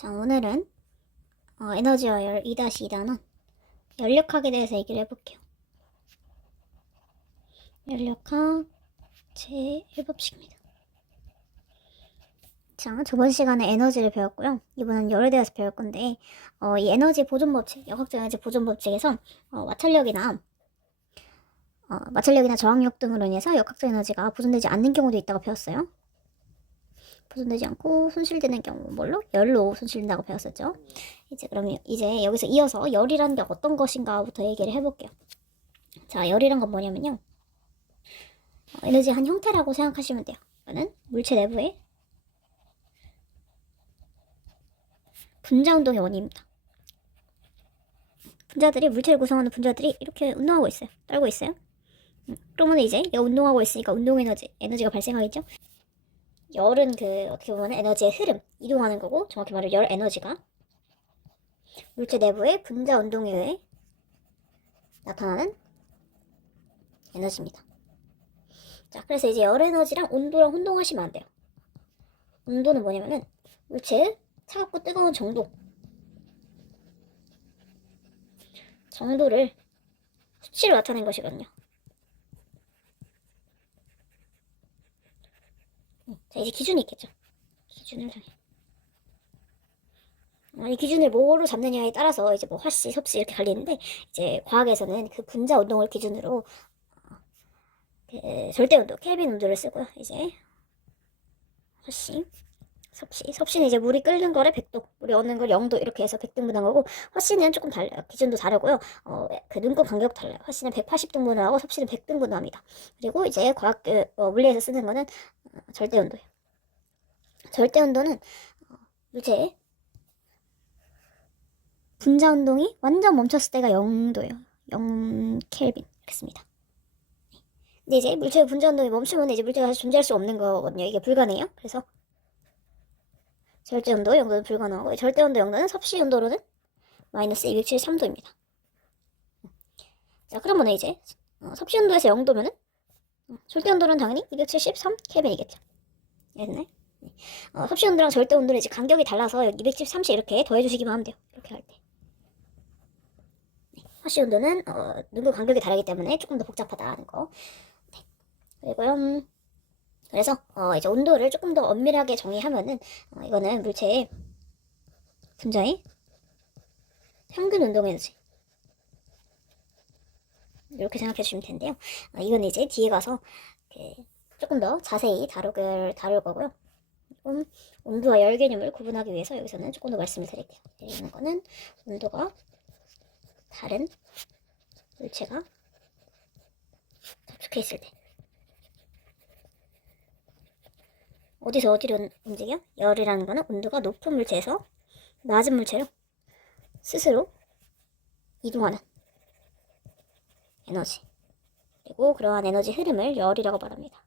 자, 오늘은 에너지와 열 2-2단원 연력학에 대해서 얘기를 해볼게요. 연력학 제1법칙입니다. 자, 저번 시간에 에너지를 배웠고요. 이번엔 열에 대해서 배울 건데 이 에너지 보존 법칙, 역학적 에너지 보존 법칙에서 마찰력이나 저항력 등으로 인해서 역학적 에너지가 보존되지 않는 경우도 있다고 배웠어요. 보존되지 않고 손실되는 경우 뭘로? 열로 손실된다고 배웠었죠. 그러면 여기서 이어서 열이라는 게 어떤 것인가부터 얘기를 해볼게요. 자, 열이란 건 뭐냐면요, 에너지 한 형태라고 생각하시면 돼요. 이거는 물체 내부의 분자 운동의 원인입니다. 물체를 구성하는 분자들이 이렇게 운동하고 있어요. 떨고 있어요. 그러면 이제 운동하고 있으니까 운동 에너지가 발생하겠죠. 열은 어떻게 보면 에너지의 흐름, 이동하는 거고, 정확히 말하면 열 에너지가 물체 내부의 분자 운동에 의해 나타나는 에너지입니다. 자, 그래서 이제 열 에너지랑 온도랑 혼동하시면 안 돼요. 온도는 뭐냐면은 물체의 차갑고 뜨거운 정도를 수치로 나타낸 것이거든요. 자, 이제 기준이 있겠죠. 기준을 정해. 이 기준을 뭐로 잡느냐에 따라서 이제 뭐 화씨, 섭씨 이렇게 갈리는데, 이제 과학에서는 그 분자 운동을 기준으로 절대 온도, 켈빈 온도를 쓰고요. 이제 화씨, 섭씨는 이제 물이 끓는 거를 100도, 물이 얻는 걸 0도 이렇게 해서 100등분한 거고, 화씨는 조금 달라요. 기준도 다르고요. 눈금 간격 달라요. 화씨는 180등분을 하고 섭씨는 100등분을 합니다. 그리고 이제 과학 물리에서 쓰는 거는 절대 온도예요. 절대 온도는 물체의 분자 운동이 완전 멈췄을 때가 0도예요. 0켈빈 이렇게 씁니다. 근데 이제 물체의 분자 운동이 멈추면 이제 물체가 다시 존재할 수 없는 거거든요. 이게 불가능해요. 그래서 절대 온도 0도는 불가능하고, 절대 온도 0도는 섭씨 온도로는 마이너스 273도입니다. 자, 그러면 이제 섭씨 온도에서 0도면은 절대 온도는 당연히 273 켈빈이겠죠. 됐네. 섭씨 온도랑 절대 온도는 이제 간격이 달라서 273씩 이렇게 더해주시기만 하면 돼요. 이렇게 할 때. 화씨 온도는 눈금 간격이 다르기 때문에 조금 더 복잡하다는 거. 네. 그리고요. 그래서 이제 온도를 조금 더 엄밀하게 정의하면은 이거는 물체의 분자의 평균 운동 에너지, 이렇게 생각해 주시면 되는데요. 이건 이제 뒤에 가서 조금 더 자세히 다룰 거고요. 온도와 열 개념을 구분하기 위해서 여기서는 조금 더 말씀을 드릴게요. 이런 거는 온도가 다른 물체가 접촉해 있을 때 어디서 어디로 움직여? 열이라는 거는 온도가 높은 물체에서 낮은 물체로 스스로 이동하는 에너지, 그리고 그러한 에너지 흐름을 열이라고 말합니다.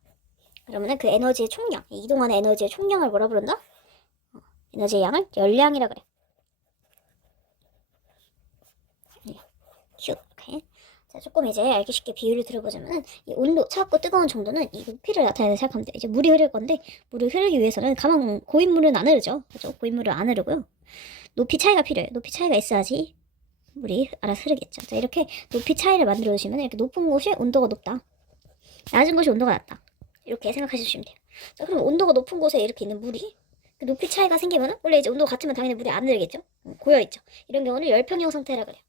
그러면은 그 에너지의 총량, 이동하는 에너지의 총량을 뭐라 부른다? 에너지의 양을 열량이라 그래. 큐. 이렇게. 자, 조금 이제 알기 쉽게 비유를 들어보자면, 이 온도, 차갑고 뜨거운 정도는 이 높이를 나타내는 생각하면 돼요. 이제 물이 흐를 건데, 물이 흐르기 위해서는 가만 고인물은 안 흐르죠. 그죠? 고인물은 안 흐르고요. 높이 차이가 필요해요. 높이 차이가 있어야지 물이 알아서 흐르겠죠. 자, 이렇게 높이 차이를 만들어 주시면, 이렇게 높은 곳이 온도가 높다, 낮은 곳이 온도가 낮다, 이렇게 생각하시면 돼요. 자, 그럼 온도가 높은 곳에 이렇게 있는 물이 높이 차이가 생기면은, 원래 이제 온도가 같으면 당연히 물이 안 흐르겠죠. 고여있죠. 이런 경우는 열평형 상태라 그래요.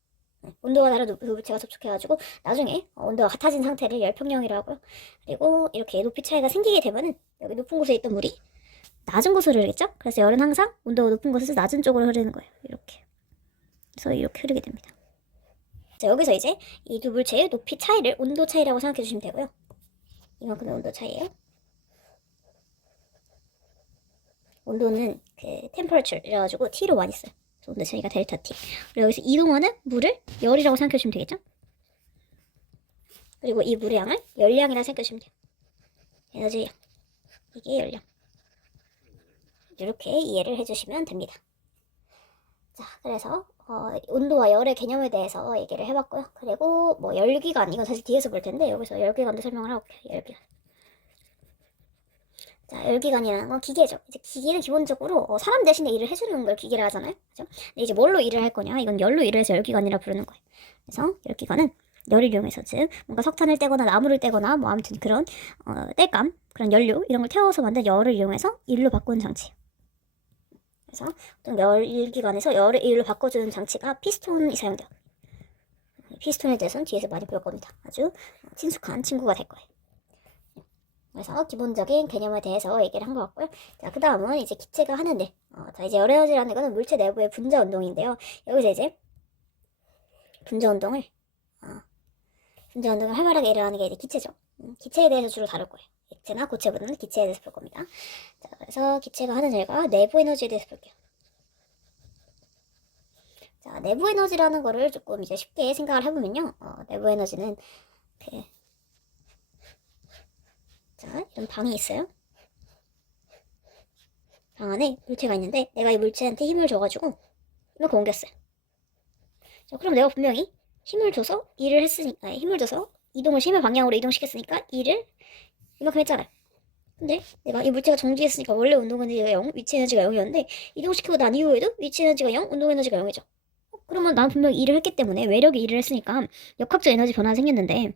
온도가 다른 물체가 접촉해가지고 나중에 온도가 같아진 상태를 열평형이라고 하고요. 그리고 이렇게 높이 차이가 생기게 되면은 여기 높은 곳에 있던 물이 낮은 곳으로 흐르겠죠. 그래서 열은 항상 온도가 높은 곳에서 낮은 쪽으로 흐르는 거예요. 이렇게. 그래서 이렇게 흐르게 됩니다. 자, 여기서 이제 이 두 물체의 높이 차이를 온도 차이라고 생각해 주시면 되고요. 이만큼의 온도 차이예요. 온도는 temperature 이래가지고 T로 많이 써요. 온도 차이가 델타 T. 그리고 여기서 이동하는 물을 열이라고 생각해 주시면 되겠죠? 그리고 이 물의 양을 열량이라고 생각해 주시면 돼요. 에너지 양. 이게 열량. 이렇게 이해를 해주시면 됩니다. 자, 그래서 온도와 열의 개념에 대해서 얘기를 해봤고요. 그리고 뭐 열기관, 이건 사실 뒤에서 볼 텐데 여기서 열기관도 설명을 해볼게요. 열기관. 자, 열기관이라는 건 기계죠. 이제 기계는 기본적으로 사람 대신에 일을 해주는 걸 기계라 하잖아요. 그죠? 근데 이제 뭘로 일을 할 거냐? 이건 열로 일을 해서 열기관이라 부르는 거예요. 그래서 열기관은 열을 이용해서, 즉 뭔가 석탄을 떼거나 나무를 떼거나 뭐 아무튼 그런 땔감, 그런 연료 이런 걸 태워서 만든 열을 이용해서 일로 바꾸는 장치. 그래서 어떤 열기관에서 열을 일로 바꿔주는 장치가 피스톤이 사용돼요. 피스톤에 대해서는 뒤에서 많이 배울 겁니다. 아주 친숙한 친구가 될 거예요. 그래서 기본적인 개념에 대해서 얘기를 한 것 같고요. 자, 그 다음은 이제 기체가 하는데, 자, 이제 열에너지라는 거는 물체 내부의 분자 운동인데요. 여기서 이제 분자 운동을 활발하게 일어나는 게 이제 기체죠. 기체에 대해서 주로 다룰 거예요. 액체나 고체보다는 기체에 대해서 볼 겁니다. 자, 그래서 기체가 하는 일과 내부 에너지에 대해서 볼게요. 자, 내부 에너지라는 거를 조금 이제 쉽게 생각을 해보면요. 내부 에너지는 자, 이런 방이 있어요. 방 안에 물체가 있는데 내가 이 물체한테 힘을 줘가지고 이만큼 옮겼어요. 자, 그럼 내가 분명히 힘을 줘서 일을 했으니까, 힘을 줘서 힘의 방향으로 이동시켰으니까 일을 이만큼 했잖아요. 근데 내가 이 물체가 정지했으니까 원래 운동 에너지가 0, 위치 에너지가 0이었는데 이동시키고 난 이후에도 위치 에너지가 0, 운동 에너지가 0이죠. 그러면 난 분명히 일을 했기 때문에, 외력이 일을 했으니까 역학적 에너지 변화가 생겼는데,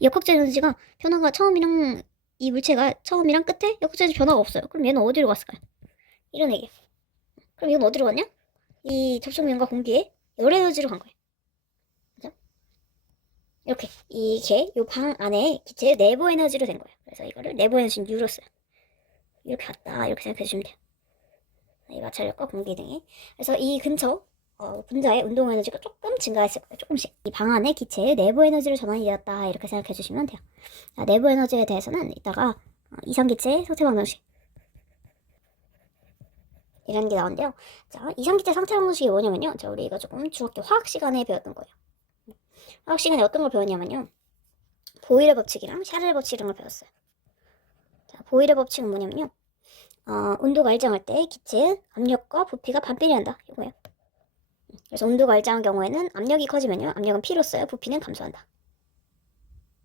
이 역학적 에너지가 변화가 처음이랑, 이 물체가 처음이랑 끝에 역학적 에너지 변화가 없어요. 그럼 얘는 어디로 갔을까요? 이런 얘기예요. 그럼 이건 어디로 갔냐? 이 접촉면과 공기에 열 에너지로 간 거예요. 그죠? 이렇게 이게 요 방 안에 기체의 내부 에너지로 된 거예요. 그래서 이거를 내부 에너지는 U로 써요. 이렇게 갔다, 이렇게 생각해 주시면 돼요. 이 마찰력과 공기 등이. 그래서 이 근처 분자의 운동 에너지가 조금 증가했을 거예요. 조금씩. 이 방 안의 기체의 내부 에너지로 전환이 되었다, 이렇게 생각해 주시면 돼요. 자, 내부 에너지에 대해서는 이따가 이상기체 상태 방정식 이런 게 나온대요. 자, 이상기체 상태 방정식이 뭐냐면요. 자, 우리 이거 조금 중학교 화학 시간에 배웠던 거예요. 화학 시간에 어떤 걸 배웠냐면요. 보일의 법칙이랑 샤를의 법칙 이런 걸 배웠어요. 자, 보일의 법칙은 뭐냐면요. 온도가 일정할 때 기체의 압력과 부피가 반비례한다, 이거예요. 그래서 온도가 일정한 경우에는 압력이 커지면요, 압력은 P로써요. 부피는 감소한다.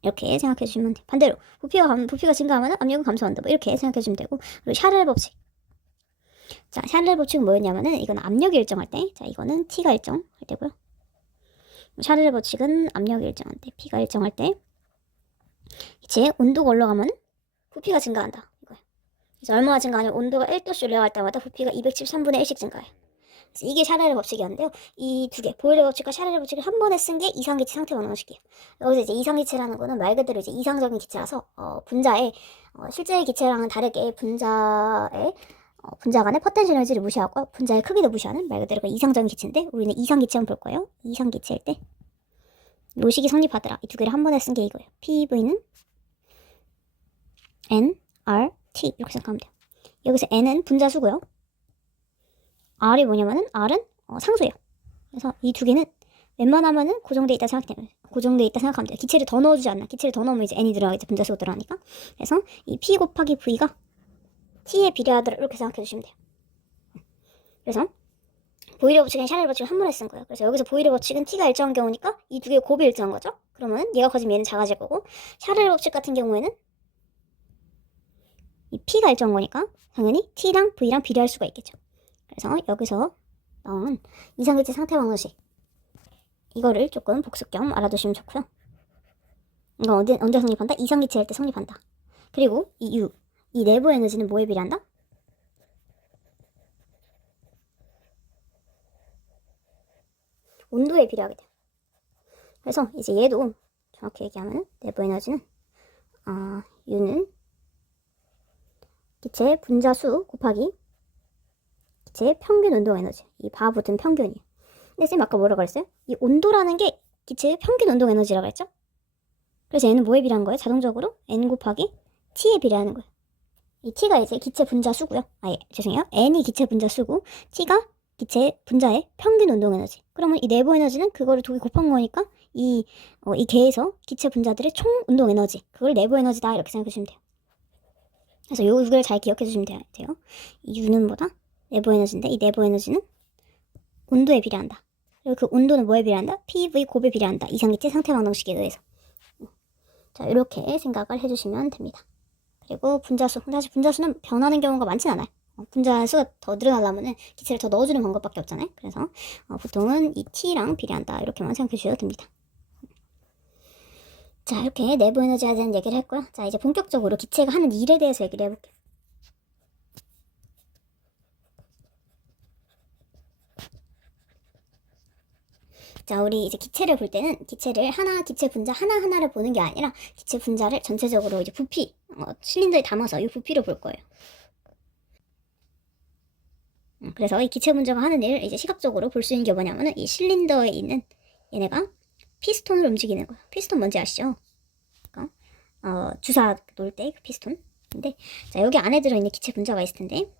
이렇게 생각해 주시면 돼요. 반대로 부피가 증가하면 압력은 감소한다, 뭐 이렇게 생각해 주시면 되고. 그리고 샤를의 법칙. 자, 샤를의 법칙은 뭐였냐면은, 이건 압력이 일정할 때, 자, 이거는 T가 일정할 때고요. 샤를의 법칙은 압력이 일정할 때, P가 일정할 때 기체의 온도가 올라가면 부피가 증가한다, 이거예요. 그래서 얼마나 증가하냐면, 온도가 1도씩 올라갈 때마다 부피가 213분의 1씩 증가해요. 그래서 이게 샤를의 법칙이었는데요. 이 두 개, 보일의 법칙과 샤를의 법칙을 한 번에 쓴 게 이상기체 상태 방정식이에요. 여기서 이제 이상기체라는 거는 말 그대로 이제 이상적인 기체라서 분자의 실제의 기체랑은 다르게 분자 간의 포텐셜 에너지를 무시하고 분자의 크기도 무시하는 말 그대로 이상적인 기체인데, 우리는 이상기체 한번 볼 거예요. 이상기체일 때 요식이 성립하더라. 이 두 개를 한 번에 쓴 게 이거예요. PV는 N, R, T 이렇게 생각하면 돼요. 여기서 N은 분자수고요. R이 뭐냐면은, R은 상수예요. 그래서 이 두 개는 웬만하면은 고정돼 있다 생각하면 돼요. 기체를 더 넣어주지 않나. 기체를 더 넣으면 이제 N이 들어가겠죠. 분자수가 들어가니까. 그래서 이 P 곱하기 V가 T에 비례하더라, 이렇게 생각해 주시면 돼요. 그래서 보일의 법칙은 샤를의 법칙을 한 번에 쓴 거예요. 그래서 여기서 보일의 법칙은 T가 일정한 경우니까 이 두 개의 곱이 일정한 거죠. 그러면 얘가 커지면 얘는 작아질 거고, 샤를의 법칙 같은 경우에는 이 P가 일정한 거니까 당연히 T랑 V랑 비례할 수가 있겠죠. 그래서 여기서 나온 이상기체 상태 방정식, 이거를 조금 복습 겸 알아두시면 좋고요. 이거 언제 성립한다? 이상기체일 때 성립한다. 그리고 이 U, 이 내부 에너지는 뭐에 비례한다? 온도에 비례하게 돼요. 그래서 이제 얘도 정확히 얘기하면 내부 에너지는 U는 기체의 분자수 곱하기 기체의 평균 운동 에너지, 이 바 붙은 평균이에요. 근데 쌤 아까 뭐라고 그랬어요? 이 온도라는 게 기체의 평균 운동 에너지라고 했죠? 그래서 얘는 뭐에 비례한 거예요? 자동적으로 N 곱하기 T에 비례하는 거예요. 이 T가 이제 기체 분자수고요. 죄송해요. N이 기체 분자수고 T가 기체 분자의 평균 운동 에너지. 그러면 이 내부 에너지는 그거를 두 개 곱한 거니까 이 개에서 기체 분자들의 총 운동 에너지, 그걸 내부 에너지다, 이렇게 생각해 주시면 돼요. 그래서 요 두 개를 잘 기억해 주시면 돼요. 이 U는 뭐다? 내부 에너지인데, 이 내부 에너지는 온도에 비례한다. 그리고 그 온도는 뭐에 비례한다? PV 곱에 비례한다. 이상기체 상태 방정식에 의해서. 자, 이렇게 생각을 해주시면 됩니다. 그리고 분자수. 사실 분자수는 변하는 경우가 많진 않아요. 분자수가 더 늘어나려면은 기체를 더 넣어주는 방법밖에 없잖아요. 그래서 보통은 이 t랑 비례한다 이렇게만 생각해 주셔도 됩니다. 자, 이렇게 내부 에너지에 대한 얘기를 했고요. 자, 이제 본격적으로 기체가 하는 일에 대해서 얘기를 해볼게요. 자, 우리 이제 기체를 볼 때는 기체 분자 하나하나를 보는 게 아니라 기체 분자를 전체적으로 이제 부피, 실린더에 담아서 이 부피를 볼 거예요. 그래서 이 기체 분자가 하는 일을 이제 시각적으로 볼 수 있는 게 뭐냐면은 이 실린더에 있는 얘네가 피스톤을 움직이는 거야. 피스톤 뭔지 아시죠? 주사 놓을 때 그 피스톤. 근데 자, 여기 안에 들어있는 기체 분자가 있을 텐데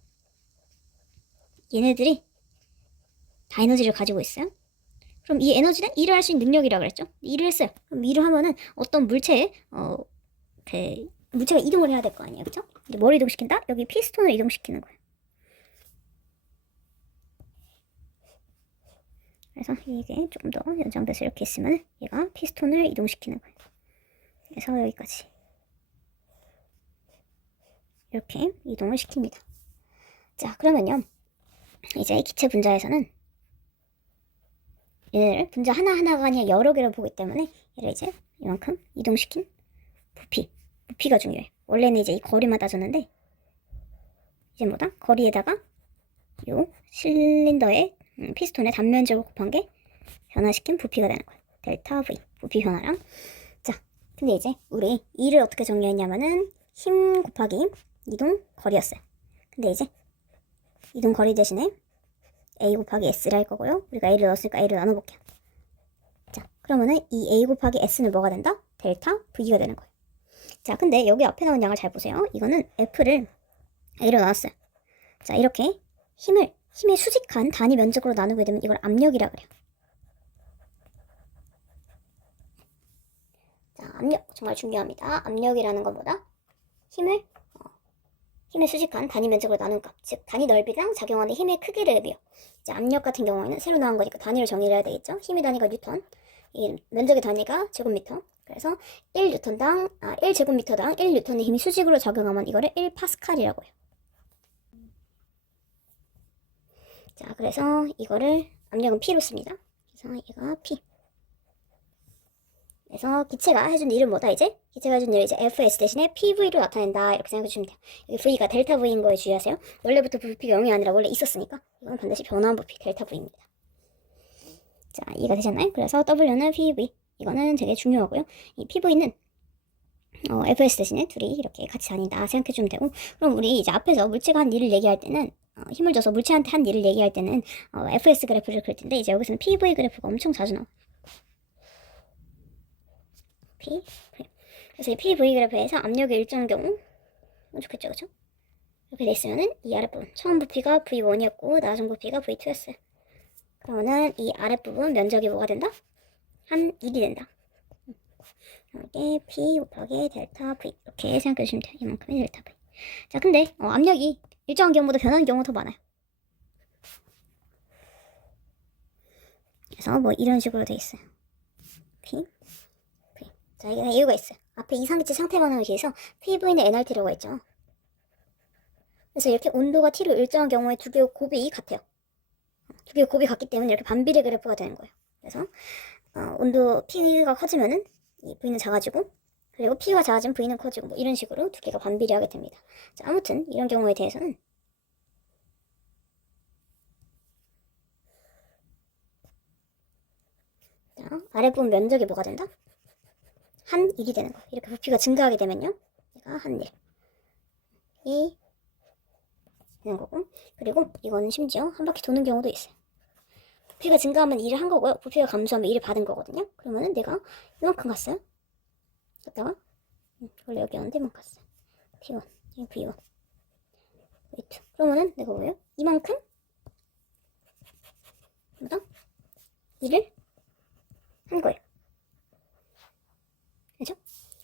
얘네들이 다 에너지를 가지고 있어요. 그럼 이 에너지는 일을 할 수 있는 능력이라고 그랬죠? 일을 했어요. 그럼 일을 하면은 어떤 물체에 물체가 이동을 해야 될 거 아니에요, 그렇죠? 이제 뭘 이동시킨다? 여기 피스톤을 이동시키는 거예요. 그래서 이게 조금 더 연장돼서 이렇게 있으면 얘가 피스톤을 이동시키는 거예요. 그래서 여기까지 이렇게 이동을 시킵니다. 자, 그러면요, 이제 기체 분자에서는 얘를 분자 하나하나가 아니라 여러 개를 보기 때문에 얘를 이제 이만큼 이동시킨 부피가 중요해요. 원래는 이제 이 거리만 따졌는데 이제 뭐다? 거리에다가 요 실린더의 피스톤의 단면적을 곱한 게 변화시킨 부피가 되는 거예요. 델타 V 부피 변화량. 자, 근데 이제 우리 E를 어떻게 정리했냐면은 힘 곱하기 이동 거리였어요. 근데 이제 이동 거리 대신에 A 곱하기 S를 할 거고요. 우리가 A를 넣었으니까 A를 나눠볼게요. 자, 그러면은 이 A 곱하기 S는 뭐가 된다? 델타 V가 되는 거예요. 자, 근데 여기 앞에 나온 양을 잘 보세요. 이거는 F를 A로 나눴어요. 자, 이렇게 힘의 수직한 단위 면적으로 나누게 되면 이걸 압력이라 그래요. 자, 압력 정말 중요합니다. 압력이라는 건 뭐다? 힘의 수직한 단위 면적으로 나눈 값, 즉 단위 넓이랑 작용하는 힘의 크기를 의미해요. 이제 압력 같은 경우에는 새로 나온 거니까 단위를 정의를 해야 되겠죠. 힘의 단위가 뉴턴, 이 면적의 단위가 제곱미터. 그래서 1제곱미터당 1뉴턴의 힘이 수직으로 작용하면 이거를 1파스칼이라고 해요. 자, 그래서 이거를 압력은 P로 씁니다. 그래서 얘가 P. 그래서 기체가 해준 일은 뭐다 이제? 기체가 해준 일은 이제 FS 대신에 PV로 나타낸다 이렇게 생각해 주시면 돼요. 여기 V가 델타 V인 거에 주의하세요. 원래부터 부피가 0이 아니라 원래 있었으니까 이건 반드시 변화한 부피 델타 V입니다. 자, 이해가 되셨나요? 그래서 W는 PV. 이거는 되게 중요하고요. 이 PV는 FS 대신에 둘이 이렇게 같이 다닌다 생각해 주면 되고, 그럼 우리 이제 앞에서 물체가 한 일을 얘기할 때는 힘을 줘서 물체한테 한 일을 얘기할 때는 FS 그래프를 그릴 텐데 이제 여기서는 PV 그래프가 엄청 자주 나와요. PV. 그래서 이 PV 그래프에서 압력이 일정한 경우 좋겠죠, 그쵸? 이렇게 돼 있으면은 이 아랫부분 처음 부피가 V1이었고 나중 부피가 V2였어요. 그러면은 이 아랫부분 면적이 뭐가 된다? 한 1이 된다. 이게 P 곱하기 델타 V 이렇게 생각해 주시면 돼요. 이만큼이 델타 V. 자, 근데 압력이 일정한 경우보다 변하는 경우가 더 많아요. 그래서 뭐 이런 식으로 돼 있어요. P, V. 자, 이게 이유가 있어요. 앞에 이상기체 상태 반응에 비해서 PV는 NRT라고 했죠. 그래서 이렇게 온도가 T로 일정한 경우에 두 개의 곱이 같아요. 두 개의 곱이 같기 때문에 이렇게 반비례 그래프가 되는 거예요. 그래서 온도 P가 커지면은 이 V는 작아지고, 그리고 P가 작아지면 V는 커지고, 뭐 이런 식으로 두 개가 반비례하게 됩니다. 자, 아무튼 이런 경우에 대해서는 자, 아랫부분 면적이 뭐가 된다? 한 1이 되는 거예요. 이렇게 부피가 증가하게 되면요, 얘가 한 1이 되는 거고, 그리고 이거는 심지어 한 바퀴 도는 경우도 있어요. 부피가 증가하면 1을 한 거고요. 부피가 감소하면 1을 받은 거거든요. 그러면은 내가 이만큼 갔어요. 갔다가 원래 여기였는데 이만큼 갔어요. T1, V1, V2. 그러면은 내가 뭐예요? 이만큼 뭐다? 1을 한 거예요. 그죠?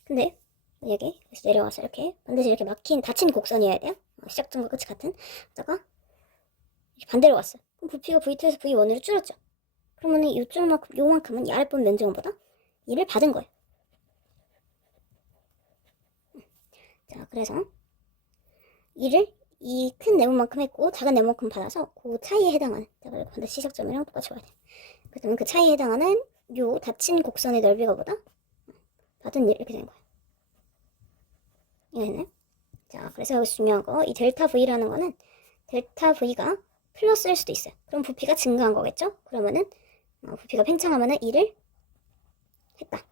근데 만약에 여기서 내려와서 이렇게 반드시 이렇게 막힌 닫힌 곡선이어야 돼요. 시작점과 끝이 같은. 그러다가 반대로 갔어요. 그럼 부피가 V2에서 V1으로 줄었죠. 그러면은 요만큼은 이 아랫부분 면적보다 1을 받은 거예요. 자, 그래서 이를 이 큰 네모만큼 했고 작은 네모만큼 받아서 그 차이에 해당하는, 자, 그리고 반드시 시작점이랑 똑같이 와야 돼. 그러면 그 차이에 해당하는 요 닫힌 곡선의 넓이가 보다 받은 일, 이렇게 되는 거야. 이해했나요? 자, 그래서 여기서 중요한 거, 이 델타 V라는 거는 델타 V가 플러스일 수도 있어요. 그럼 부피가 증가한 거겠죠? 그러면은 부피가 팽창하면은 1을 했다.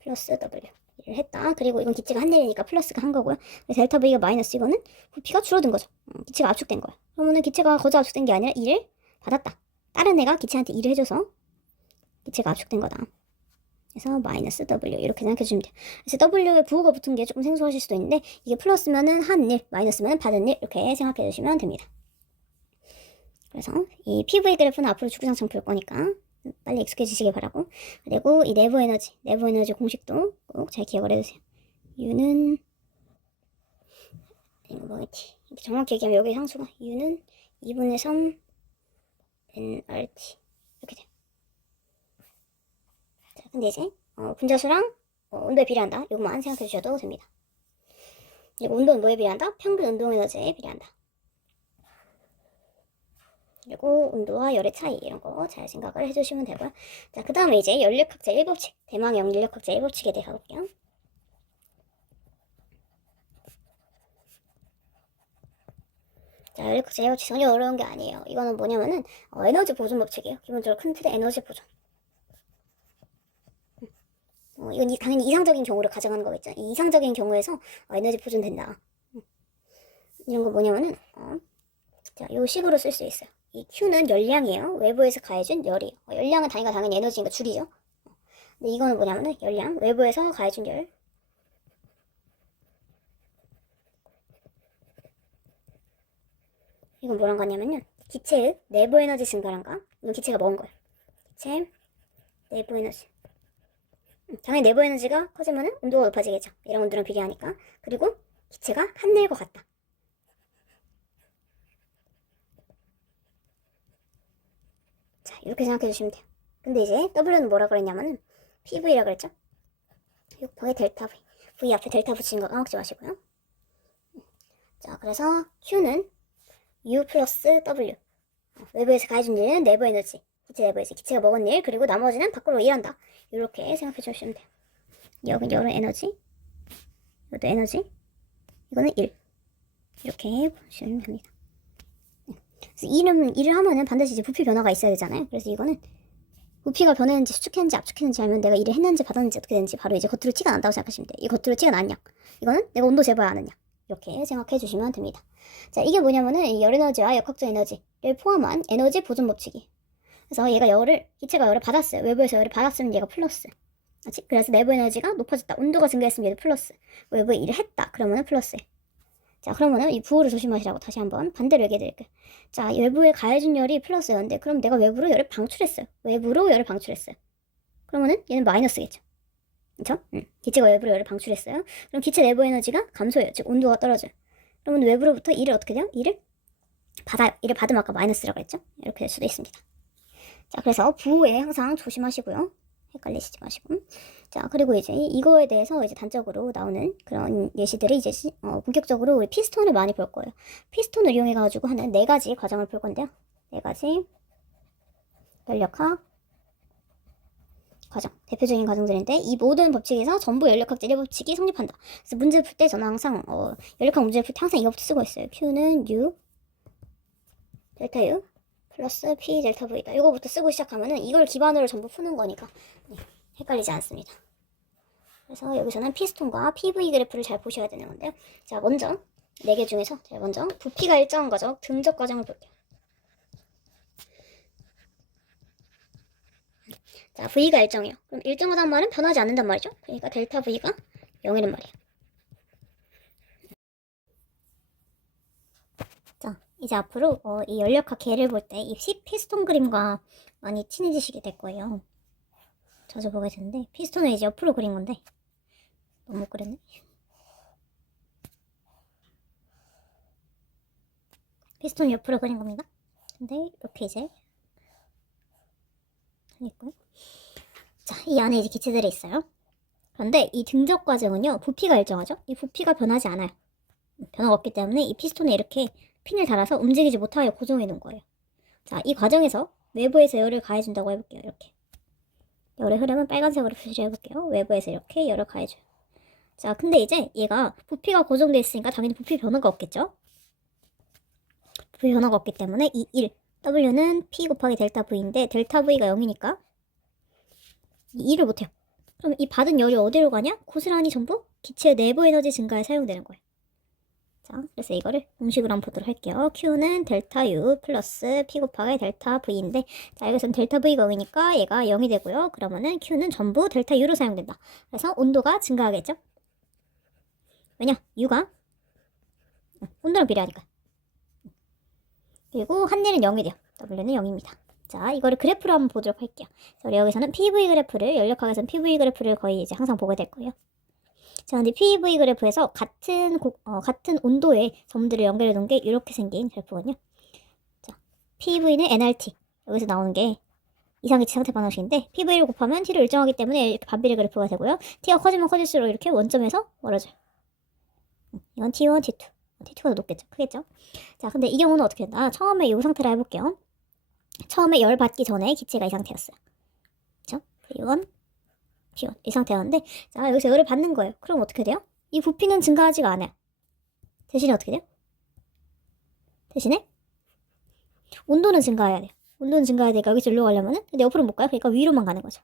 플러스 W. 1을 했다. 그리고 이건 기체가 한 일이니까 플러스가 한 거고요. 델타 V가 마이너스, 이거는 부피가 줄어든 거죠. 기체가 압축된 거야. 그러면은 기체가 거저 압축된 게 아니라 1을 받았다. 다른 애가 기체한테 1을 해줘서 기체가 압축된 거다. 그래서 마이너스 W 이렇게 생각해 주시면 돼요. 그래서 W에 부호가 붙은 게 조금 생소하실 수도 있는데, 이게 플러스면은 한 일, 마이너스면은 받은 일, 이렇게 생각해 주시면 됩니다. 그래서 이 PV 그래프는 앞으로 주구장창 볼 거니까 빨리 익숙해지시길 바라고. 그리고 이 내부 에너지 공식도 꼭 잘 기억을 해두세요. U는 이거 뭐겠지? 정확히 얘기하면 여기 상수가 U는 2분의 3 nRT 이렇게 돼요. 자, 근데 이제 분자수랑 온도에 비례한다. 이것만 생각해 주셔도 됩니다. 그리고 온도는 뭐에 비례한다? 평균 운동 에너지에 비례한다. 그리고 온도와 열의 차이, 이런 거 잘 생각을 해주시면 되고요. 자, 그 다음에 이제 연력학자 1법칙, 대망형 연력학자 1법칙에 대해 가볼게요. 자, 연력학자 1법칙 전혀 어려운 게 아니에요. 이거는 뭐냐면은 에너지 보존 법칙이에요. 기본적으로 큰 틀의 에너지 보존. 이건 당연히 이상적인 경우를 가정하는 거겠죠. 이 이상적인 경우에서 에너지 보존된다. 이런 거 뭐냐면은 자, 요 식으로 쓸 수 있어요. 이 Q는 열량이에요. 외부에서 가해준 열이에요. 열량은 단위가 당연히 에너지니까 줄이죠. 근데 이거는 뭐냐면은 열량, 외부에서 가해준 열. 이건 뭐랑 같냐면요, 기체의 내부 에너지 증가량과, 이건 기체가 먹은 거예요. 기체 내부 에너지. 당연히 내부 에너지가 커지면은 온도가 높아지겠죠. 이런 온도랑 비례하니까. 그리고 기체가 한 일과 같다. 자, 이렇게 생각해 주시면 돼요. 근데 이제 W는 뭐라 그랬냐면은 PV라 그랬죠? 6 델타 V. V 앞에 델타 붙이는 거 까먹지 마시고요. 자, 그래서 Q는 U 플러스 W. 외부에서 가해준 일은 내부 에너지. 기체 내부에서 기체가 먹은 일, 그리고 나머지는 밖으로 일한다. 이렇게 생각해 주시면 돼요. 여기 열은 에너지, 이것도 에너지, 이거는 일. 이렇게 보시면 됩니다. 그래서 일을 하면은 반드시 이제 부피 변화가 있어야 되잖아요. 그래서 이거는 부피가 변했는지 수축했는지 압축했는지 알면 내가 일을 했는지 받았는지 어떻게 되는지 바로 이제 겉으로 티가 난다고 생각하시면 돼요. 이 겉으로 티가 났냐, 이거는 내가 온도 재봐야 아느냐, 이렇게 생각해 주시면 됩니다. 자, 이게 뭐냐면은 이 열에너지와 역학적 에너지를 포함한 에너지 보존 법칙이. 그래서 얘가 기체가 열을 받았어요. 외부에서 열을 받았으면 얘가 플러스. 그래서 내부 에너지가 높아졌다. 온도가 증가했으면 얘도 플러스. 외부에 일을 했다. 그러면은 플러스. 자, 그러면은 이 부호를 조심하시라고 다시 한번 반대로 얘기해 드릴게요. 자, 외부에 가해준 열이 플러스였는데, 그럼 내가 외부로 열을 방출했어요. 외부로 열을 방출했어요. 그러면은 얘는 마이너스겠죠. 그쵸? 기체가 외부로 열을 방출했어요. 그럼 기체 내부 에너지가 감소해요. 즉 온도가 떨어져요. 그러면 외부로부터 일을 어떻게 돼요? 일을 받아요. 일을 받으면 아까 마이너스라고 했죠? 이렇게 될 수도 있습니다. 자, 그래서 부호에 항상 조심하시고요. 헷갈리시지 마시고. 자, 그리고 이제 이거에 대해서 이제 단적으로 나오는 그런 예시들이 이제 본격적으로 우리 피스톤을 많이 볼 거예요. 피스톤을 이용해가지고 하는 4가지 과정을 볼 건데요. 4가지 연력학 과정, 대표적인 과정들인데, 이 모든 법칙에서 전부 연력학 제1법칙이 성립한다. 그래서 문제 풀 때 저는 항상 연력학 문제를 풀 때 항상 이거부터 쓰고 있어요. Q는 U 델타 U 플러스 P 델타 V다. 이거부터 쓰고 시작하면은 이걸 기반으로 전부 푸는 거니까 헷갈리지 않습니다. 그래서 여기서는 피스톤과 PV 그래프를 잘 보셔야 되는 건데요. 자, 먼저 4개 중에서 제가 먼저 부피가 일정한 과정, 등적 과정을 볼게요. 자, V가 일정해요. 그럼 일정하단 말은 변하지 않는단 말이죠. 그러니까 델타 V가 0이란 말이에요. 자, 이제 앞으로 이 연력학 개를 볼 때 이 피스톤 그림과 많이 친해지시게 될 거예요. 자주 보게 되는데, 피스톤을 이제 옆으로 그린 건데 너무 못 그렸네. 피스톤 옆으로 그린 겁니다. 근데 이렇게 이제 있고요. 자, 이 안에 이제 기체들이 있어요. 그런데 이 등적 과정은요, 부피가 일정하죠? 이 부피가 변하지 않아요. 변화가 없기 때문에 이 피스톤에 이렇게 핀을 달아서 움직이지 못하게 고정해 놓은 거예요. 자, 이 과정에서 외부에서 열을 가해준다고 해볼게요. 이렇게. 열의 흐름은 빨간색으로 표시를 해볼게요. 외부에서 이렇게 열을 가해줘요. 자, 근데 이제 얘가 부피가 고정돼 있으니까 당연히 부피 변화가 없겠죠? 부피 변화가 없기 때문에 이 1, W는 P 곱하기 델타 V인데 델타 V가 0이니까 이 1을 못해요. 그럼 이 받은 열이 어디로 가냐? 고스란히 전부 기체 내부 에너지 증가에 사용되는 거예요. 자, 그래서 이거를 공식으로 한번 보도록 할게요. Q는 델타 U 플러스 P 곱하기 델타 V인데, 자, 여기서는 델타 V가 0이니까 얘가 0이 되고요. 그러면은 Q는 전부 델타 U로 사용된다. 그래서 온도가 증가하겠죠? 왜냐? U가 온도랑 비례하니까. 그리고 한일은 0이 돼요. W는 0입니다. 자, 이거를 그래프로 한번 보도록 할게요. 그래서 여기서는 PV 그래프를, 열역학에서는 PV 그래프를 거의 이제 항상 보게 될 거예요. 자, 근데 PV 그래프에서 같은 온도의 점들을 연결해 놓은 게 이렇게 생긴 그래프거든요. 자, PV는 nRT. 여기서 나오는 게 이상기체 상태 방정식인데, PV를 곱하면 T를 일정하기 때문에 이렇게 반비례 그래프가 되고요. T가 커지면 커질수록 이렇게 원점에서 멀어져요. 이건 T1, T2. T2가 더 높겠죠? 크겠죠? 자, 근데 이 경우는 어떻게 된다? 처음에 이 상태로 해볼게요. 처음에 열 받기 전에 기체가 이 상태였어요. 그쵸? T1, T1. 이 상태였는데, 자, 여기서 열을 받는 거예요. 그럼 어떻게 돼요? 이 부피는 증가하지가 않아요. 대신에 어떻게 돼요? 대신에 온도는 증가해야 돼요. 온도는 증가해야 되니까 여기서 일로 가려면은, 근데 옆으로 못 가요. 그러니까 위로만 가는 거죠.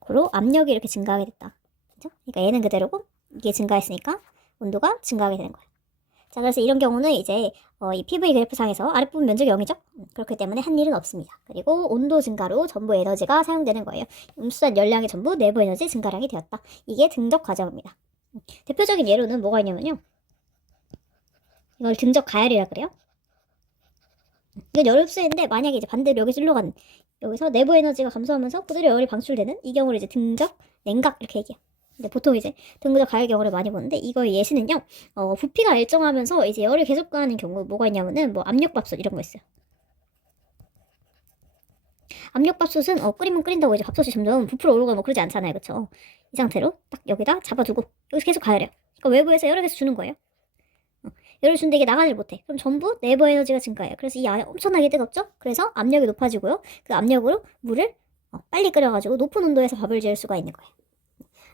그리고 압력이 이렇게 증가하게 됐다. 그죠? 그러니까 얘는 그대로고, 이게 증가했으니까 온도가 증가하게 되는 거예요. 자, 그래서 이런 경우는 이제 이 PV 그래프상에서 아랫부분 면적이 0이죠? 그렇기 때문에 한 일은 없습니다. 그리고 온도 증가로 전부 에너지가 사용되는 거예요. 음수단 열량이 전부 내부 에너지 증가량이 되었다. 이게 등적 과정입니다. 대표적인 예로는 뭐가 있냐면요. 이걸 등적 가열이라 그래요. 이건 열 흡수인데 만약에 이제 반대로 여기 찔러가는 여기서 내부 에너지가 감소하면서 그대로 열이 방출되는 이 경우를 이제 등적 냉각 이렇게 얘기해요. 근데 보통 이제 등적 가열 경우를 많이 보는데 이거의 예시는요. 부피가 일정하면서 이제 열을 계속 가하는 경우 뭐가 있냐면은 뭐 압력밥솥 이런 거 있어요. 압력밥솥은 끓이면 끓인다고 이제 밥솥이 점점 부풀어 오르고 뭐 그러지 않잖아요. 그쵸? 이 상태로 딱 여기다 잡아두고 여기서 계속 가열해요. 그러니까 외부에서 열을 계속 주는 거예요. 열을 준데 이게 나가질 못해. 그럼 전부 내부 에너지가 증가해요. 그래서 이 안에 엄청나게 뜨겁죠? 그래서 압력이 높아지고요. 그 압력으로 물을 빨리 끓여가지고 높은 온도에서 밥을 지을 수가 있는 거예요.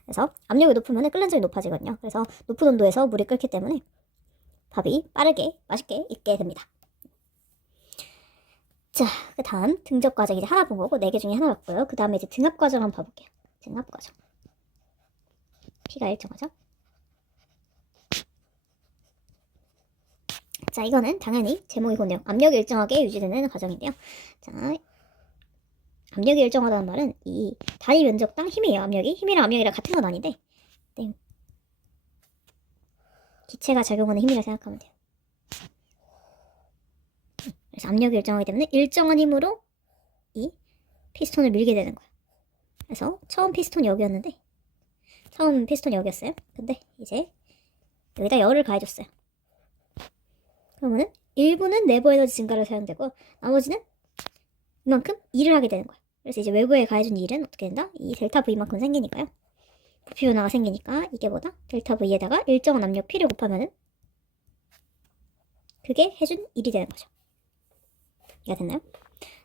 그래서 압력이 높으면 끓는 점이 높아지거든요. 그래서 높은 온도에서 물이 끓기 때문에 밥이 빠르게 맛있게 익게 됩니다. 자, 그 다음 등적 과정 이제 하나 본 거고 4개 중에 하나 봤고요. 그 다음에 이제 등합 과정 한번 봐볼게요. 등합 과정. P가 일정하죠? 자, 이거는 당연히 제목이 그네요. 압력이 일정하게 유지되는 과정인데요. 자, 압력이 일정하다는 말은 이 단위 면적당 힘이에요. 압력이. 힘이랑 압력이랑 같은 건 아닌데 네. 기체가 작용하는 힘이라 생각하면 돼요. 그래서 압력이 일정하기 때문에 일정한 힘으로 이 피스톤을 밀게 되는 거예요. 그래서 처음 피스톤이 여기였는데 처음 피스톤이 여기였어요. 근데 이제 여기다 열을 가해줬어요. 그러면은 일부는 내부 에너지 증가를 사용되고 나머지는 이만큼 일을 하게 되는 거예요. 그래서 이제 외부에 가해준 일은 어떻게 된다? 이 델타 V만큼 생기니까요. 부피 변화가 생기니까 이게 뭐다? 델타 V에다가 일정한 압력 P를 곱하면은 그게 해준 일이 되는 거죠. 이해가 됐나요?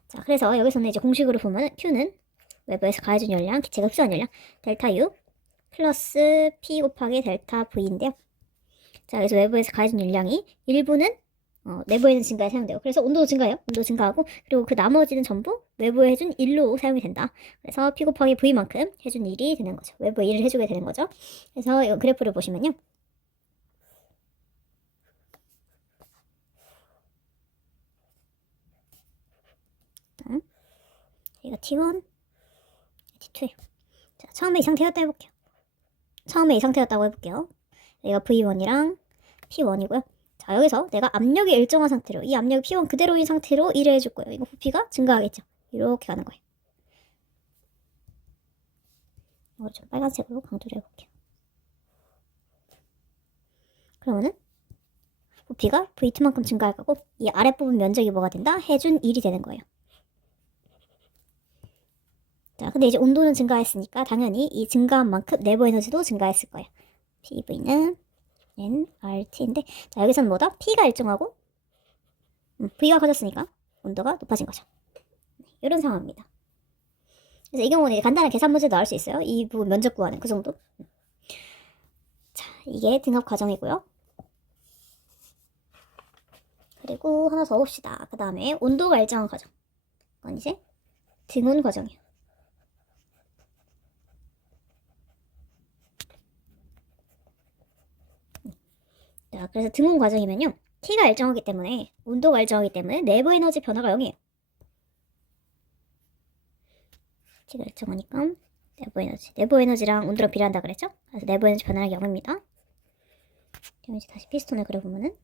자, 그래서 여기서는 이제 공식으로 보면은 Q는 외부에서 가해준 열량, 기체가 흡수한 열량, 델타 U 플러스 P 곱하기 델타 V인데요. 자, 그래서 외부에서 가해준 열량이 일부는 내부에는 증가에 사용되고 그래서 온도도 증가해요. 온도 증가하고 그리고 그 나머지는 전부 외부에 해준 일로 사용이 된다. 그래서 P 곱하기 V만큼 해준 일이 되는 거죠. 외부에 일을 해주게 되는 거죠. 그래서 이 그래프를 보시면요. 여기가 T1, T2예요. 자, 처음에 이 상태였다 해볼게요. 처음에 이 상태였다고 해볼게요. 여기가 V1이랑 P1이고요. 자, 여기서 내가 압력이 일정한 상태로 이 압력이 P1 그대로인 상태로 일을 해줄 거예요. 이거 부피가 증가하겠죠. 이렇게 가는 거예요. 이걸 좀 빨간색으로 강조를 해볼게요. 그러면은 부피가 V2만큼 증가할 거고 이 아랫부분 면적이 뭐가 된다? 해준 일이 되는 거예요. 자, 근데 이제 온도는 증가했으니까 당연히 이 증가한 만큼 내부 에너지도 증가했을 거예요. PV는 nRT인데, 자, 여기서는 뭐다? P가 일정하고 V가 커졌으니까 온도가 높아진 거죠. 이런 상황입니다. 그래서 이 경우는 이제 간단한 계산 문제 나올 수 있어요. 이 부분 면적 구하는 그 정도. 자, 이게 등압 과정이고요. 그리고 하나 더 봅시다. 그 다음에 온도가 일정한 과정. 이건 이제 등온 과정이에요. 자, 그래서 등온 과정이면요. T가 일정하기 때문에, 온도가 일정하기 때문에 내부 에너지 변화가 0이에요. T가 일정하니까 내부 에너지랑 온도랑 비례한다 그랬죠? 그래서 내부 에너지 변화가 0입니다. 그럼 이제 다시 피스톤을 그려보면은,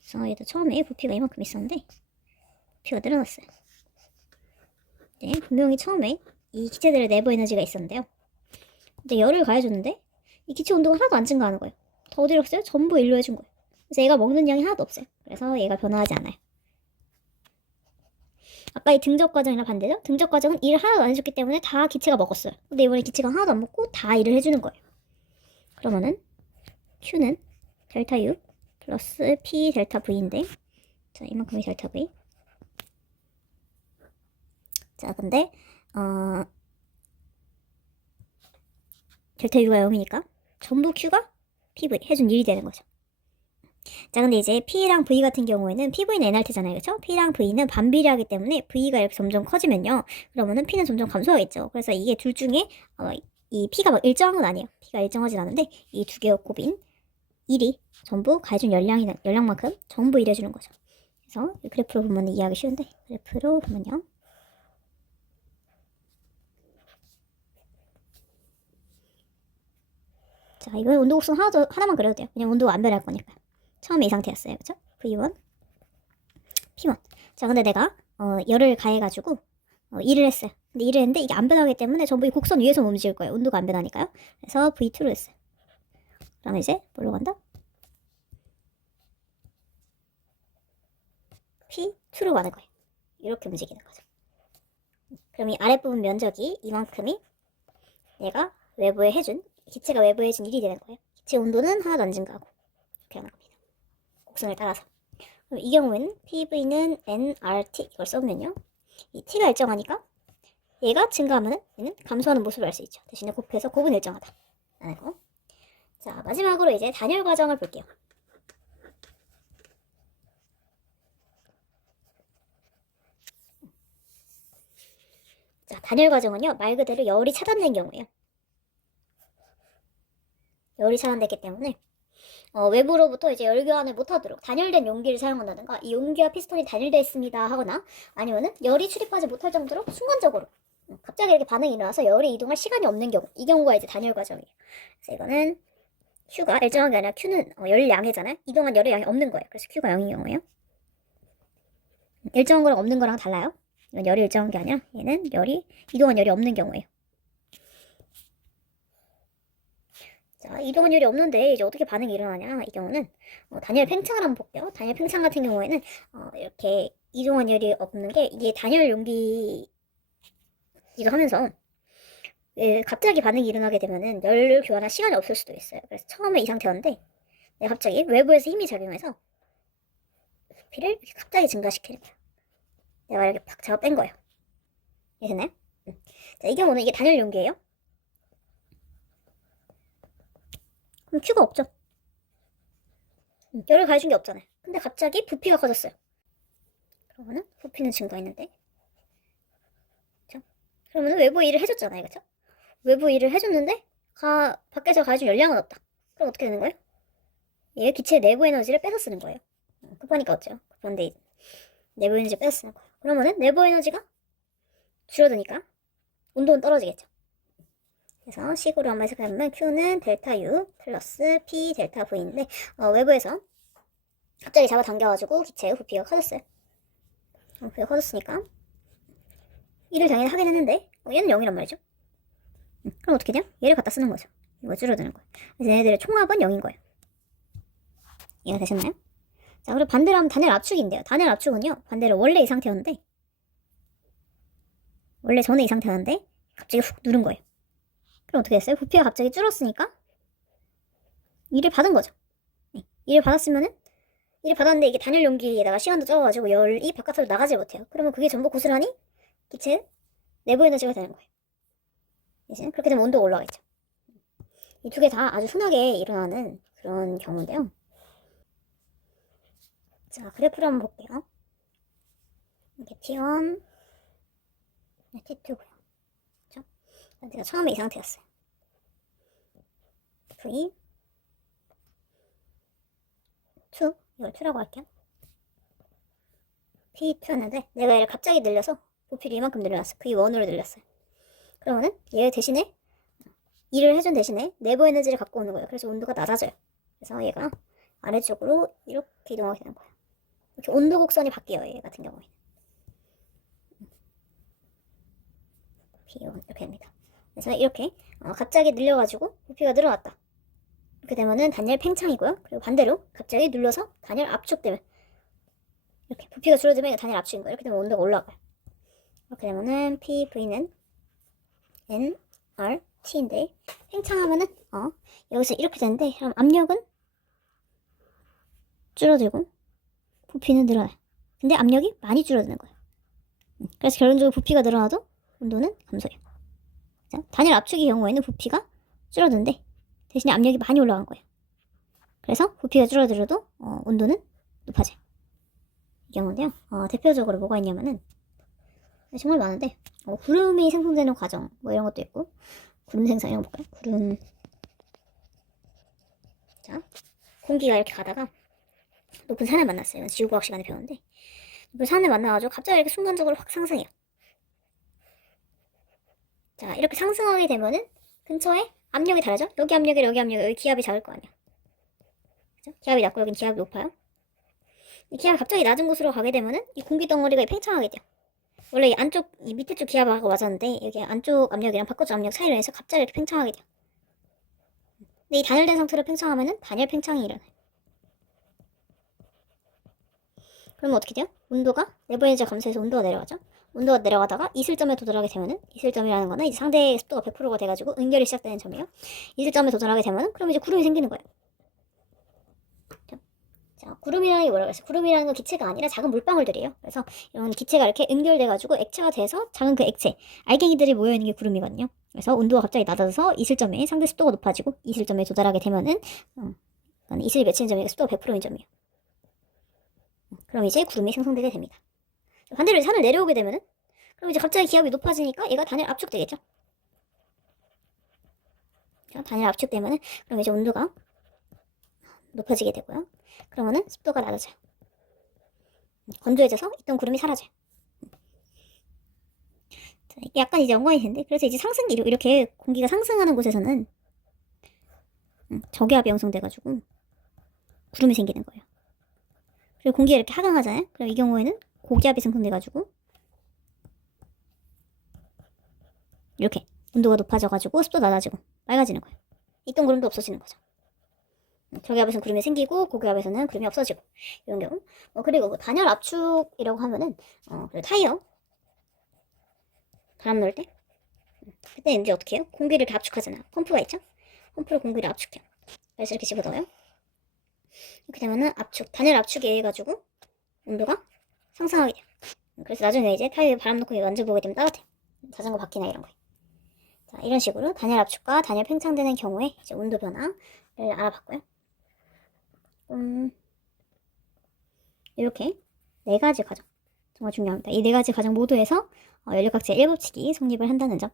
그래서 얘도 처음에 부피가 이만큼 있었는데 부피가 늘어났어요. 네, 분명히 처음에 이 기체들의 내부 에너지가 있었는데요. 이제 열을 가해줬는데 이 기체 온도가 하나도 안 증가하는 거예요. 더 어디로 갔어요? 전부 일로 해준 거예요. 그래서 얘가 먹는 양이 하나도 없어요. 그래서 얘가 변화하지 않아요. 아까 이 등적 과정이랑 반대죠? 등적 과정은 일을 하나도 안 해줬기 때문에 다 기체가 먹었어요. 근데 이번에 기체가 하나도 안 먹고 다 일을 해주는 거예요. 그러면은 Q는 델타 U 플러스 P 델타 V인데, 자, 이만큼이 델타 V. 자, 근데 델타 U가 0이니까 전부 Q가 PV 해준 일이 되는 거죠. 자, 근데 이제 P랑 V 같은 경우에는 PV는 nRT잖아요. 그렇죠? P랑 V는 반비례하기 때문에 V가 이렇게 점점 커지면요. 그러면은 P는 점점 감소하겠죠. 그래서 이게 둘 중에 이 P가 막 일정한 건 아니에요. P가 일정하진 않은데 이 두 개의 곱인 1이 전부 가해준 열량만큼 전부 일해주는 거죠. 그래서 이 그래프로 보면 이해하기 쉬운데, 그래프로 보면요. 자, 이건 온도 곡선 하나만 그려도 돼요. 왜냐면 온도가 안 변할 거니까. 처음에 이 상태였어요. 그쵸? V1, P1. 자, 근데 내가 열을 가해가지고 일을 했어요. 근데 일을 했는데 이게 안 변하기 때문에 전부 이 곡선 위에서 움직일 거예요. 온도가 안 변하니까요. 그래서 V2로 했어요. 그러면 이제 뭘로 간다? P2로 가는 거예요. 이렇게 움직이는 거죠. 그럼 이 아랫부분 면적이 이만큼이 얘가 외부에 해준, 기체가 외부에 해준 일이 되는 거예요. 기체 온도는 하나도 안 증가하고 이렇게 하는 겁니다. 곡선을 따라서. 그럼 이 경우에는 PV는 nRT 이걸 써보면요. 이 T가 일정하니까 얘가 증가하면 얘는 감소하는 모습을 알 수 있죠. 대신에 곱해서 곱은 일정하다 라는 거. 자, 마지막으로 이제 단열 과정을 볼게요. 자, 단열 과정은요, 말 그대로 열이 차단된 경우예요. 열이 차단됐기 때문에 외부로부터 이제 열 교환을 못하도록 단열된 용기를 사용한다든가, 이 용기와 피스톤이 단열되어 있습니다 하거나, 아니면은 열이 출입하지 못할 정도로 순간적으로 갑자기 이렇게 반응이 일어나서 열이 이동할 시간이 없는 경우, 이 경우가 이제 단열 과정이에요. 그래서 이거는 Q가 일정한 게 아니라 Q는 열량이잖아요. 이동한 열의 양이 없는 거예요. 그래서 Q가 0인 경우예요. 일정한 거랑 없는 거랑 달라요. 이건 열이 일정한 게 아니라 얘는 이동한 열이 없는 경우예요. 자, 이동한 열이 없는데 이제 어떻게 반응이 일어나냐? 이 경우는 단열 팽창을 한번 볼게요. 단열 팽창 같은 경우에는 이렇게 이동한 열이 없는 게, 이게 단열 용기기도 하면서 갑자기 반응이 일어나게 되면은 열을 교환할 시간이 없을 수도 있어요. 그래서 처음에 이 상태였는데 내가 갑자기 외부에서 힘이 작용해서 부피를 이렇게 갑자기 증가시키는 거예요. 내가 이렇게 팍 잡아 뺀 거예요. 이해됐나요? 자, 이 경우는 이게 단열 용기예요. 그럼 Q가 없죠. 열을 가해준 게 없잖아요. 근데 갑자기 부피가 커졌어요. 그러면은 부피는 증가했는데, 그렇죠? 그러면은 외부 일을 해줬잖아요, 그렇죠? 외부 일을 해줬는데 밖에서 가해준 열량은 없다. 그럼 어떻게 되는 거예요? 얘 기체 내부 에너지를 뺏어 쓰는 거예요. 급하니까 어쩌요? 급한데 내부 에너지 뺏어 쓰는 거예요. 그러면은 내부 에너지가 줄어드니까 온도는 떨어지겠죠. 그래서 식으로 한번 해석하면 Q는 델타 U 플러스 P 델타 V인데, 외부에서 갑자기 잡아당겨가지고 기체의 부피가 커졌어요. 부피가 커졌으니까 일을 당연히 하긴 했는데 얘는 0이란 말이죠. 그럼 어떻게 돼요? 얘를 갖다 쓰는 거죠. 이거 줄어드는 거예요. 그래서 얘네들의 총합은 0인 거예요. 이해가 되셨나요? 자, 그리고 반대로 하면 단열 압축인데요. 단열 압축은요, 반대로 원래 이 상태였는데, 원래 전에 이 상태였는데, 갑자기 훅 누른 거예요. 그럼 어떻게 됐어요? 부피가 갑자기 줄었으니까, 일을 받은 거죠. 네. 일을 받았으면은, 일을 받았는데 이게 단열 용기에다가 시간도 적어가지고 열이 바깥으로 나가지 못해요. 그러면 그게 전부 고스란히 기체 내부 에너지가 되는 거예요. 이제 그렇게 되면 온도가 올라가겠죠. 이 두 개 다 아주 흔하게 일어나는 그런 경우인데요. 자, 그래프를 한번 볼게요. 이게 T1, T2고요. 그렇죠? 제가 처음에 이 상태였어요. V, 2, 이걸 2라고 할게요. P2였는데 내가 얘를 갑자기 늘려서 부피를 이만큼 늘려놨어. V1으로 늘렸어요. 그러면은 얘 대신에 일을 해준 대신에 내부 에너지를 갖고 오는 거예요. 그래서 온도가 낮아져요. 그래서 얘가 아래쪽으로 이렇게 이동하게 되는 거예요. 이렇게 온도 곡선이 바뀌어요. 얘 같은 경우에는. P1 이렇게 됩니다. 그래서 이렇게 갑자기 늘려가지고 부피가 늘어났다. 이렇게 되면은 단열 팽창이고요. 그리고 반대로 갑자기 눌러서 단열 압축되면 이렇게 부피가 줄어들면 단열 압축인 거예요. 이렇게 되면 온도가 올라가요. 이렇게 되면은 PV는 N, R, T인데 팽창하면은 여기서 이렇게 되는데 그럼 압력은 줄어들고 부피는 늘어나요. 근데 압력이 많이 줄어드는 거예요. 그래서 결론적으로 부피가 늘어나도 온도는 감소해요. 자, 단열 압축의 경우에는 부피가 줄어드는데 대신에 압력이 많이 올라간 거예요. 그래서 부피가 줄어들어도 온도는 높아져요. 이 경우인데요. 대표적으로 뭐가 있냐면은 정말 많은데 구름이 생성되는 과정 뭐 이런 것도 있고 구름 생성 이런 거 볼까요? 구름. 자, 공기가 이렇게 가다가 높은 산을 만났어요. 지구과학 시간에 배웠는데 높은 산을 만나가지고 갑자기 이렇게 순간적으로 확 상승해요. 자, 이렇게 상승하게 되면은 근처에 압력이 다르죠? 여기 압력이랑 여기 압력, 여기 기압이 작을 거 아니야. 그죠? 기압이 낮고 여긴 기압이 높아요. 이 기압이 갑자기 낮은 곳으로 가게 되면은 이 공기 덩어리가 팽창하게 돼요. 원래 이 안쪽, 이 밑에 쪽 기압하고 맞았는데 여기 안쪽 압력이랑 바깥쪽 압력 사이로 해서 갑자기 이렇게 팽창하게 돼요. 근데 이 단열된 상태로 팽창하면은 단열 팽창이 일어나요. 그러면 어떻게 돼요? 온도가 내부 에너지가 감소해서 온도가 내려가죠. 온도가 내려가다가 이슬점에 도달하게 되면은 이슬점이라는 거는 이제 상대의 습도가 100%가 돼가지고 응결이 시작되는 점이에요. 이슬점에 도달하게 되면은 그럼 이제 구름이 생기는 거예요. 자, 구름이라는 게 뭐라고 했어요? 구름이라는 건 기체가 아니라 작은 물방울들이에요. 그래서 이런 기체가 이렇게 응결돼가지고 액체가 돼서 작은 그 액체, 알갱이들이 모여있는 게 구름이거든요. 그래서 온도가 갑자기 낮아져서 이슬점에 상대 습도가 높아지고 이슬점에 도달하게 되면은 이슬이 맺히는 점이 습도가 100%인 점이에요. 그럼 이제 구름이 생성되게 됩니다. 반대로 산을 내려오게 되면은 그럼 이제 갑자기 기압이 높아지니까 얘가 단열 압축되겠죠. 단열 압축되면은 그럼 이제 온도가 높아지게 되고요. 그러면은 습도가 낮아져요. 건조해져서 있던 구름이 사라져요. 이게 약간 이제 연관이 되는데 그래서 이제 이렇게 공기가 상승하는 곳에서는 저기압이 형성돼가지고 구름이 생기는 거예요. 그리고 공기가 이렇게 하강하잖아요. 그럼 이 경우에는 고기압이 생성돼가지고 이렇게 온도가 높아져가지고 습도 낮아지고 맑아지는 거예요. 있던 구름도 없어지는 거죠. 저기압에서는 구름이 생기고 고기압에서는 구름이 없어지고 이런 경우. 그리고 뭐 단열 압축이라고 하면은 타이어 바람 넣을 때 그때 이제 어떻게 해요? 공기를 이렇게 압축하잖아. 펌프가 있죠? 펌프로 공기를 압축해요. 그래서 이렇게 집어넣어요. 이렇게 되면은 단열 압축에 의해 가지고 온도가 상승하게 돼요. 그래서 나중에 이제 타이어에 바람 넣고 만져보게 되면 따뜻해요. 자전거 바퀴나 이런 거에. 자, 이런 식으로 단열 압축과 단열 팽창되는 경우에 이제 온도 변화를 알아봤고요. 이렇게 네 가지 과정 정말 중요합니다. 이 네 가지 과정 모두에서 연력학제 1법칙이 성립을 한다는 점